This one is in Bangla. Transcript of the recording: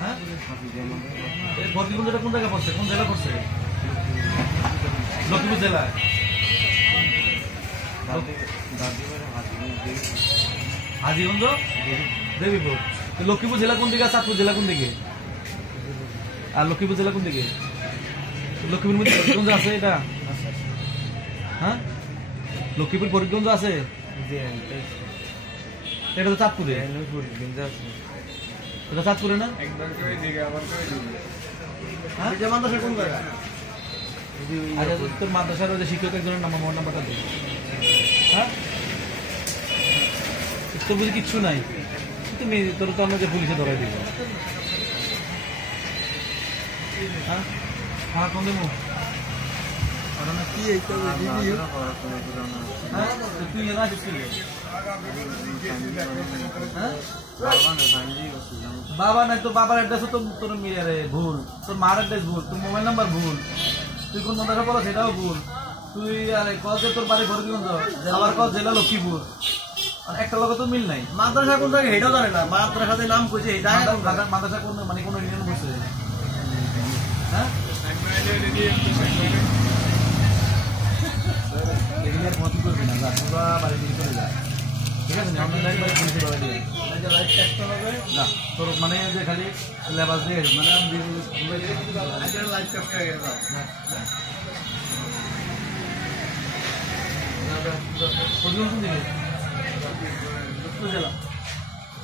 হ্যাঁ এই ভর্তিকুঞ্জটা কোন জায়গায় পড়ছে, কোন জেলা পড়ছে? লক্ষ্মীপুর জেলায়। হাজিগঞ্জ দেবীপুর। লক্ষ্মীপুর জেলা কোন দিকে, চাঁদপুর জেলা কোন দিকে, আর লক্ষ্মীপুর জেলা কোন দিকে? লক্ষ্মীপুর মধ্যে ফরিদগঞ্জ আছে এটা? হ্যাঁ লক্ষ্মীপুর ফরিদগঞ্জ আছে, এটা তো চাঁদপুরে। এটা চাঁদপুরে না? তোর মাদ্রাসার ওই শিক্ষক একজনের নাম, আমার নাম্বারটা দিই। হ্যাঁ তোর বুঝি কিচ্ছু নাই, তুমি তোর তো আমাকে পুলিশে ধরাই দিব। হ্যাঁ হ্যাঁ কোন দেবো তুই বাবা নাই তো, বাবার অ্যাড্রেস তো তোর মিরে ভুল, তোর মার অ্যাড্রেস ভুল, তোর মোবাইল নাম্বার ভুল, তুই কোন মাদ্রাসা পড়ো সেটাও ভুল। তুই আর কল যে তোর বাড়ি ফরিদগঞ্জ, আবার কল জেলা লক্ষ্মীপুর, আর একটা লোক তো মিল নাই। মাদ্রাসা কোন জায়গায় হেটাও জানে না, মাদ্রাসাতে নাম কইছে মাদ্রাসা কোন মানে কোন রিজন বসে। হ্যাঁ এগুলো আর ক্ষতি করবি না, যা পুরো বাড়ি দিয়ে চলে যা, ঠিক আছে? অনলাইন বাড়ি পুলিশে ধরে দিয়ে যা, তোর মানে যে খালি লেবাস দিয়ে মানে আমি লাইভ ক্যাপ্টার জেলা